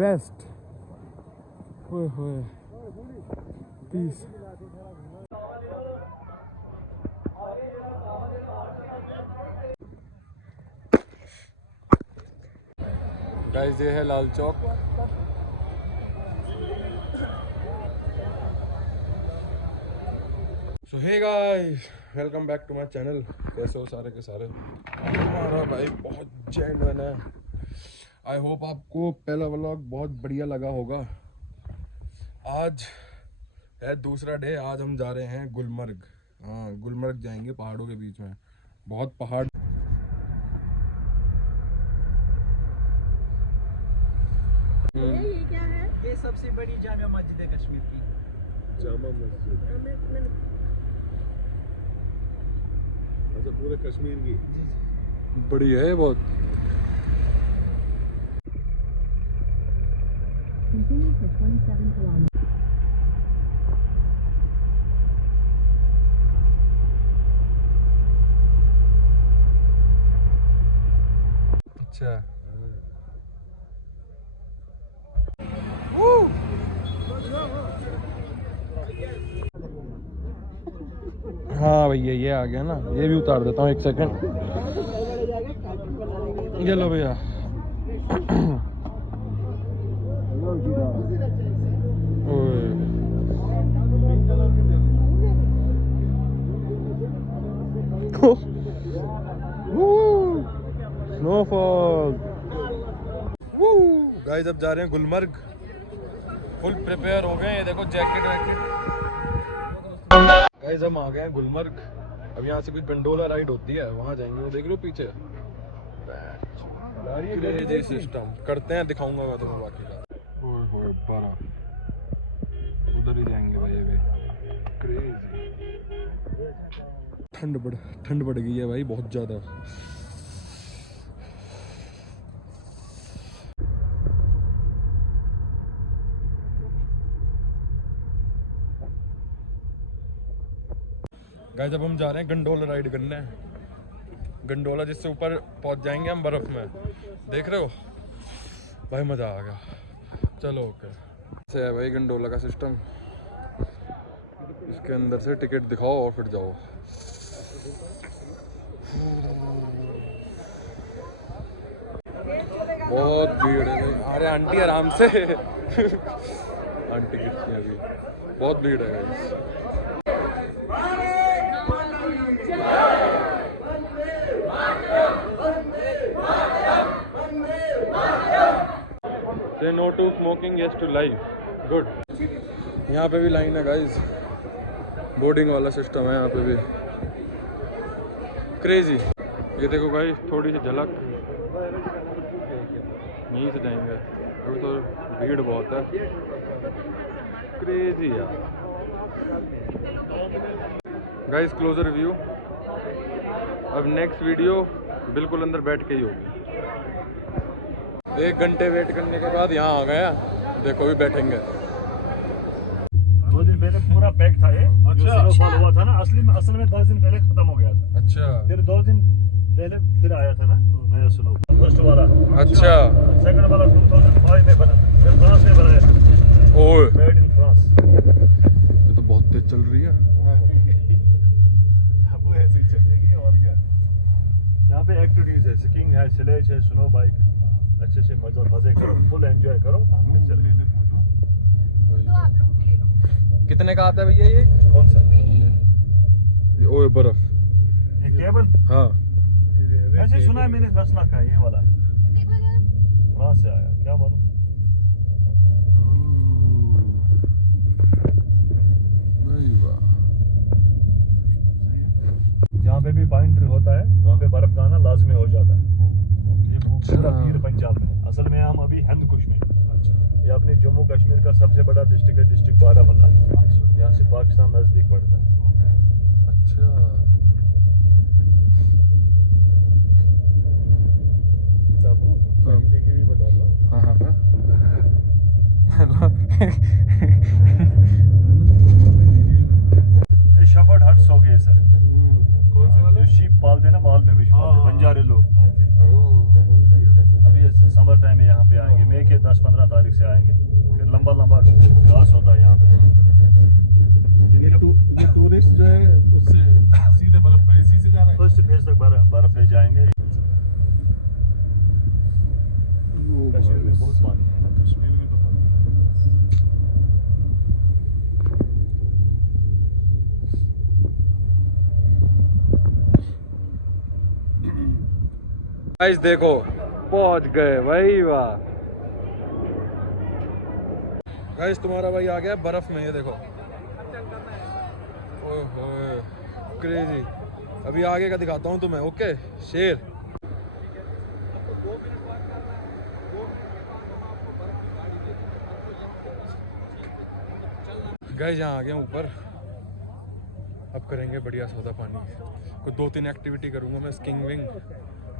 Best. ओए होए piece. Guys ये है Lal Chowk. So hey guys, welcome back to my channel. कैसे हो सारे के सारे? हमारा भाई बहुत जेन्युइन है। आई होप आपको पहला व्लॉग बहुत बढ़िया लगा होगा। आज है दूसरा डे। आज हम जा रहे हैं गुलमर्ग। हाँ, गुलमर्ग जाएंगे पहाड़ों के बीच में। बहुत पहाड़। ये क्या है? ये सबसे बड़ी जामा मस्जिद है कश्मीर की। जामा मस्जिद अच्छा, पूरे कश्मीर की? जी। बड़ी है बहुत। अच्छा हाँ भैया ये आ गया ना। ये भी उतार देता हूँ, एक सेकंड। ये लो भैया। स्नोफॉल। गाइस अब जा रहे हैं गुलमर्ग। फुल प्रिपेयर हो गए। ये देखो जैकेट वैकेट। गाइस हम आ गए हैं गुलमर्ग। अब यहाँ से कुछ गंडोला राइड होती है, वहाँ जाएंगे। वो देख रहे हो पीछे क्रेजी सिस्टम करते हैं, दिखाऊंगा मैं तुम्हें बाकी का। ओए होए बर्फ। उधर ही जाएंगे भाई अभी। क्रेजी। ठंड बढ़ गई है भाई बहुत ज़्यादा। गाइस अब हम जा रहे हैं गंडोला राइड करने। गंडोला जिससे ऊपर पहुंच जाएंगे हम बर्फ में। देख रहे हो भाई, मज़ा आ गया। चलो ओके। से है भाई गंडोला का सिस्टम। इसके अंदर से टिकट दिखाओ और फिर जाओ। बहुत भीड़ है भाई। अरे आंटी आराम से। आंटी कितनी अभी बहुत भीड़ है guys. Say no to smoking, yes to life. Good. यहाँ पे भी लाइन है गाइस। बोर्डिंग वाला सिस्टम है यहाँ पे भी। क्रेजी। ये देखो गाइस थोड़ी सी झलक। यहीं से जाएंगे। अभी तो भीड़ बहुत है। क्रेजी यार। Guys closer view. अब नेक्स्ट वीडियो बिल्कुल अंदर बैठ के ही होगी। 1 घंटे वेट करने के बाद यहाँ आ गया। देखो भी बैठेंगे। 2 दिन पहले पूरा पैक था ये। अच्छा। जो स्नोफॉल हुआ था ना, असल में 10 दिन पहले खत्म हो गया था। अच्छा। फिर 2 दिन पहले फिर आया था ना नया स्नोफॉल। फर्स्ट वाला। अच्छा। सेकंड वाला 2005 में बना। फिर फ्रांस में बनाया। ओए मेड इन फ्रांस। ये तो बहुत तेज चल रही है। वो ऐसे ही चलेगी और क्या। यहाँ पे एक्टिविटीज है, स्कीइंग है, स्लेज है, स्नो बाइक। अच्छे से मजे करो, फुल एंजॉय करो। फिर चले। तो आप लोग के ले लो। कितने का आता है भैया ये? कौन सा? ओए बर्फ। ये केबल? हाँ ऐसे सुना है मैंने 10 लाख का ये वाला। फ्रांस से आया, क्या मालूम। जहाँ पे भी पाइन ट्री होता है वहाँ पे बर्फ का आना लाजमी हो जाता है। ये पूरा पीर पंजाब में। असल में हम अभी हिंदकुश में। ये अपने जम्मू कश्मीर का सबसे बड़ा डिस्ट्रिक्ट है, डिस्ट्रिक्ट बारामूला। यहाँ से पाकिस्तान नजदीक पड़ता है। अच्छा। फैमिली के लिए बता दो। हाँ हाँ हाँ। ये शेफर्ड हट्स हो गए सर। कौन से वाले? जो शीप पालते हैं ना, माल में भी पालते हैं बंजारे लोग। अभी ये समर टाइम में यहाँ पे आएंगे, मई के 10-15 तारीख से आएंगे। फिर लंबा लंबा घास होता है यहाँ पे। ये टूरिस्ट जो है उससे सीधे बर्फ पे इसी से जा रहे हैं। फर्स्ट फेज तक बर्फ पे जाएंगे। कश्मीर में बहुत पानी है ना। कश्मीर में तो गाइस देखो पहुंच गए भाई, वाह गाइस तुम्हारा भाई आ गया बर्फ में, ये देखो ओहो क्रेजी। अभी आगे का दिखाता हूँ तुम्हें, ओके शेर। गाइस यहाँ आ गया ऊपर, अब करेंगे बढ़िया सौदा पानी। कुछ 2-3 एक्टिविटी करूँगा मैं, स्किंग विंग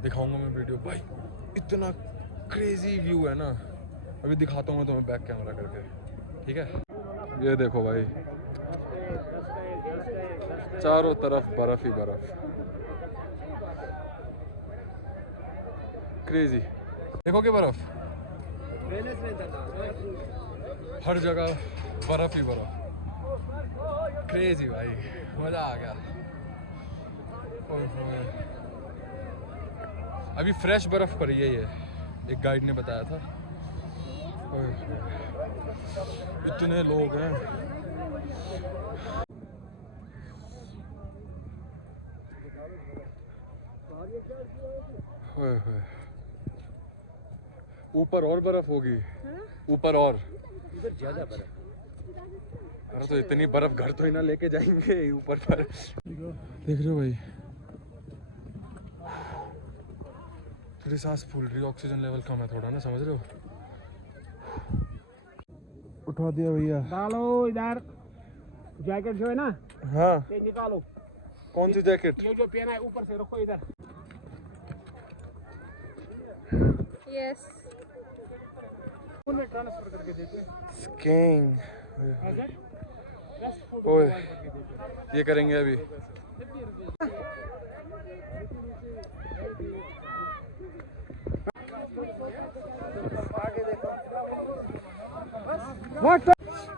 दिखाऊंगा मैं वीडियो। भाई इतना क्रेजी व्यू है ना, अभी दिखाता हूँ मैं तुम्हें बैक कैमरा करके, ठीक है। ये देखो भाई चारों तरफ बर्फ ही बर्फ, क्रेजी। देखो कि बर्फ हर जगह, बर्फ ही बर्फ, क्रेजी भाई, मजा आ गया। अभी फ्रेश बर्फ पड़ी है, ये एक गाइड ने बताया था। इतने लोग हैं, ऊपर और बर्फ होगी, ऊपर और ज्यादा बर्फ। अरे तो इतनी बर्फ घर तो ही ना लेके जाएंगे ऊपर पर। देख रहे हो भाई, थोड़ी सांस फूल रही है, ऑक्सीजन लेवल कम है थोड़ा ना, समझ रहे हो। उठा दिया भैया। डालो इधर, जैकेट जो है ना हाँ ये निकालो। कौन सी जैकेट? ये जो पहना है ऊपर से रखो इधर। यस उन्हें ट्रांसफर करके देते हैं। स्कीइंग, ऐसे रेस्ट फोटो ओए प्रोवाइड करके देते हैं। ये करेंगे अभी।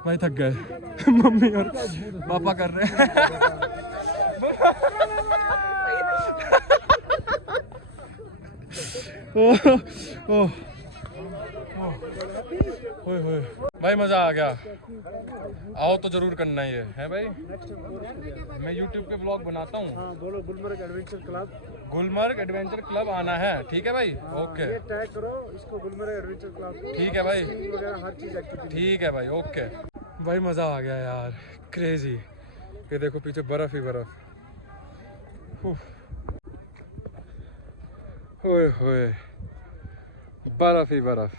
भाई थक गए मम्मी और पापा कर रहे हैं। ओह होए होए भाई मजा आ गया, आओ तो जरूर करना ही है भाई। मैं YouTube पे व्लॉग बनाता हूँ। हाँ बोलो, Gulmarg adventure club. Gulmarg adventure club आना है, ठीक है भाई, ओके ये टैग करो इसको, गुलमर्ग एडवेंचर क्लब। ठीक है भाई, वगैरह हर चीज एक्टिविटी। ठीक है भाई, ओके भाई। मज़ा आ गया यार, क्रेजी। ये देखो पीछे बर्फ ही बर्फ, होए होए बर्फ ही बर्फ।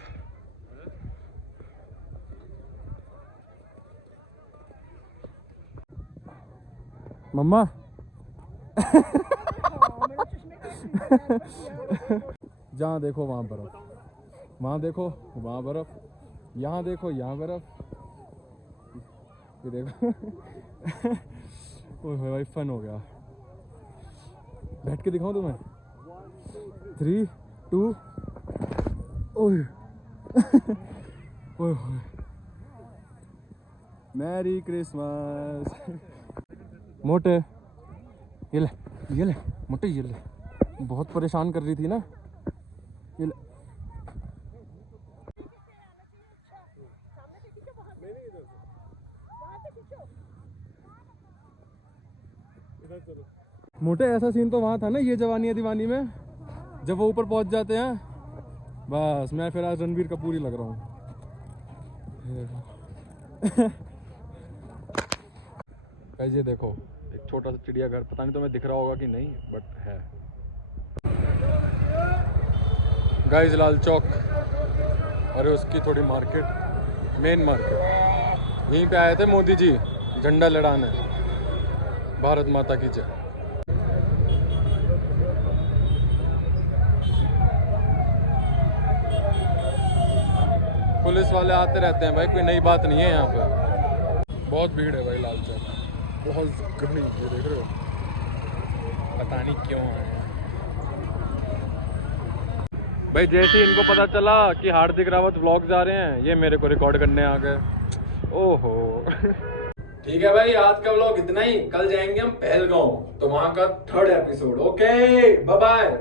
मम्मा जहाँ देखो वहाँ बर्फ, वहाँ देखो वहाँ बर्फ, यहाँ देखो यहाँ बर्फ, ये देखो। ओह भाई फन हो गया। बैठ के दिखाऊं तुम्हें, 3, 2 ओह ओह मैरी क्रिसमस। मोटे ये ले मोटे, ये ले, बहुत परेशान कर रही थी ना, ये ले। मोटे ऐसा सीन तो वहाँ था ना ये जवानी है दीवानी में, जब वो ऊपर पहुँच जाते हैं, बस मैं फिर आज रणबीर कपूर ही लग रहा हूँ। ये देखो एक छोटा सा चिड़ियाघर, पता नहीं तुम्हें दिख रहा होगा कि नहीं, बट है। गाइस लाल चौक और उसकी थोड़ी मार्केट, मेन मार्केट, यहीं पे आए थे मोदी जी झंडा लहराने, भारत माता की जय। पुलिस वाले आते रहते हैं भाई, कोई नई बात नहीं है यहाँ पे। बहुत भीड़ है भाई लाल चौक, बहुत घनी, ये देख रहे हो, पता नहीं क्यों है। भाई जैसे ही इनको पता चला कि हार्दिक रावत व्लॉग्स आ रहे हैं, ये मेरे को रिकॉर्ड करने आ गए। ओहो। ठीक है भाई, आज का व्लॉग इतना ही। कल जाएंगे हम पहलगांव, तो वहां का 3rd episode. Okay, bye bye.